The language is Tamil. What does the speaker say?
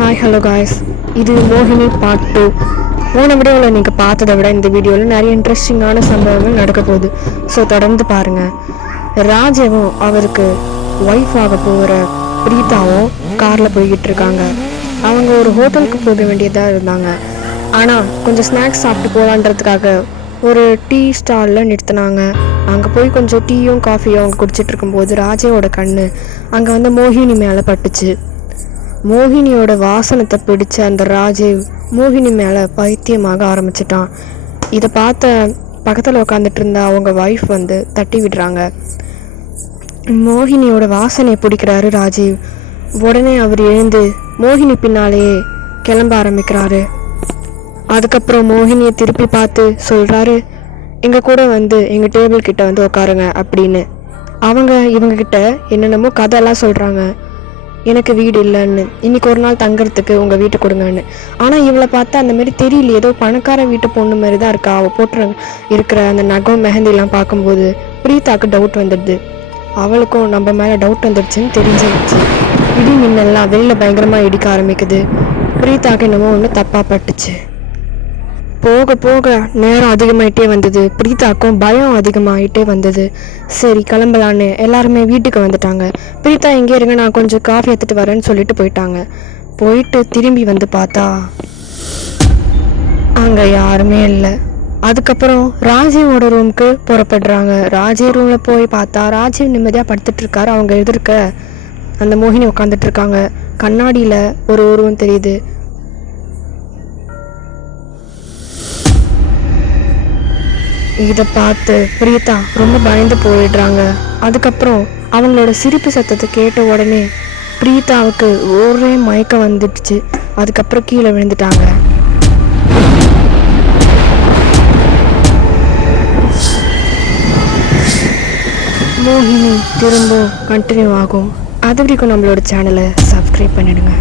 ஹாய் ஹலோ காய்ஸ், இது மோகினி பார்ட் 2. போன வீடியோவில் நீங்கள் பார்த்ததை விட இந்த வீடியோவில் நிறைய இன்ட்ரெஸ்டிங்கான சம்பவங்கள் நடக்க போகுது. ஸோ தொடர்ந்து பாருங்கள். ராஜவும் அவருக்கு ஒய்ஃப் ஆக போகிற பிரீதாவும் காரில் போய்கிட்டு இருக்காங்க. அவங்க ஒரு ஹோட்டலுக்கு போக வேண்டியதாக இருந்தாங்க. ஆனால் கொஞ்சம் ஸ்நாக்ஸ் சாப்பிட்டு போகலான்றதுக்காக ஒரு டீ ஸ்டாலில் நிறுத்தினாங்க. அங்கே போய் கொஞ்சம் டீயும் காஃபியும் அவங்க குடிச்சிட்டு இருக்கும்போது ராஜாவோட கண்ணு அங்கே வந்து மோகினி மேலே பட்டுச்சு. மோகினியோட வாசனத்தை பிடிச்ச அந்த ராஜீவ் மோகினி மேலே பைத்தியமாக ஆரம்பிச்சிட்டான். இதை பார்த்த பக்கத்தில் உட்காந்துட்டு இருந்த அவங்க ஒய்ஃப் வந்து தட்டி விடுறாங்க. மோகினியோட வாசனையை பிடிக்கிறாரு ராஜீவ். உடனே அவர் எழுந்து மோகினி பின்னாலேயே கிளம்ப ஆரம்பிக்கிறாரு. அதுக்கப்புறம் மோகினியை திருப்பி பார்த்து சொல்கிறாரு, எங்கள் கூட வந்து எங்கள் டேபிள் கிட்ட வந்து உட்காருங்க அப்படின்னு. அவங்க இவங்கக்கிட்ட என்னென்னமோ கதையெல்லாம் சொல்கிறாங்க. எனக்கு வீடு இல்லைன்னு, இன்றைக்கி ஒரு நாள் தங்குறதுக்கு உங்கள் வீட்டை கொடுங்கன்னு. ஆனால் இவளை பார்த்தா அந்த மாதிரி தெரியல, ஏதோ பணக்கார வீட்டு பொண்ணு மாதிரி தான் இருக்கா. அவள் போட்டு இருக்கிற அந்த நகம் மெஹந்திலாம் பார்க்கும்போது பிரீதாவுக்கு டவுட் வந்துடுது. அவளுக்கும் நம்ம மேலே டவுட் வந்துடுச்சுன்னு தெரிஞ்சிருச்சு. இடி மின்னல்லாம் வெளியில் பயங்கரமாக இடிக்க ஆரம்பிக்குது. பிரீதாவுக்கு என்னமோ ஒன்று தப்பாக பட்டுச்சு. போக போக நேரம் அதிகமாகிட்டே வந்தது. பிரீதாக்கும் பயம் அதிகமாகிட்டே வந்தது. சரி கிளம்பலான்னு எல்லாருமே வீட்டுக்கு வந்துட்டாங்க. பிரீதா எங்கே இருங்க, நான் கொஞ்சம் காஃபி எடுத்துகிட்டு வரேன்னு சொல்லிட்டு போயிட்டாங்க. போயிட்டு திரும்பி வந்து பார்த்தா அங்கே யாருமே இல்லை. அதுக்கப்புறம் ராஜீவோட ரூமுக்கு புறப்படுறாங்க. ராஜீவ் ரூமில் போய் பார்த்தா ராஜீவ் நிம்மதியாக படுத்துட்டு இருக்காரு. அவங்க எதிர்க்க அந்த மோகினி உட்காந்துட்டு இருக்காங்க. கண்ணாடியில் ஒரு உருவம் தெரியுது. இதை பார்த்து பிரீதா ரொம்ப பயந்து போயிடுறாங்க. அதுக்கப்புறம் அவங்களோட சிரிப்பு சத்தத்தை கேட்ட உடனே பிரீதாவுக்கு ஒரே மயக்கம் வந்துடுச்சு. அதுக்கப்புறம் கீழே விழுந்துட்டாங்க. மோகினி திரும்ப கண்டினியூ ஆகும். அது வரைக்கும் நம்மளோட சேனலை சப்ஸ்கிரைப் பண்ணிடுங்க.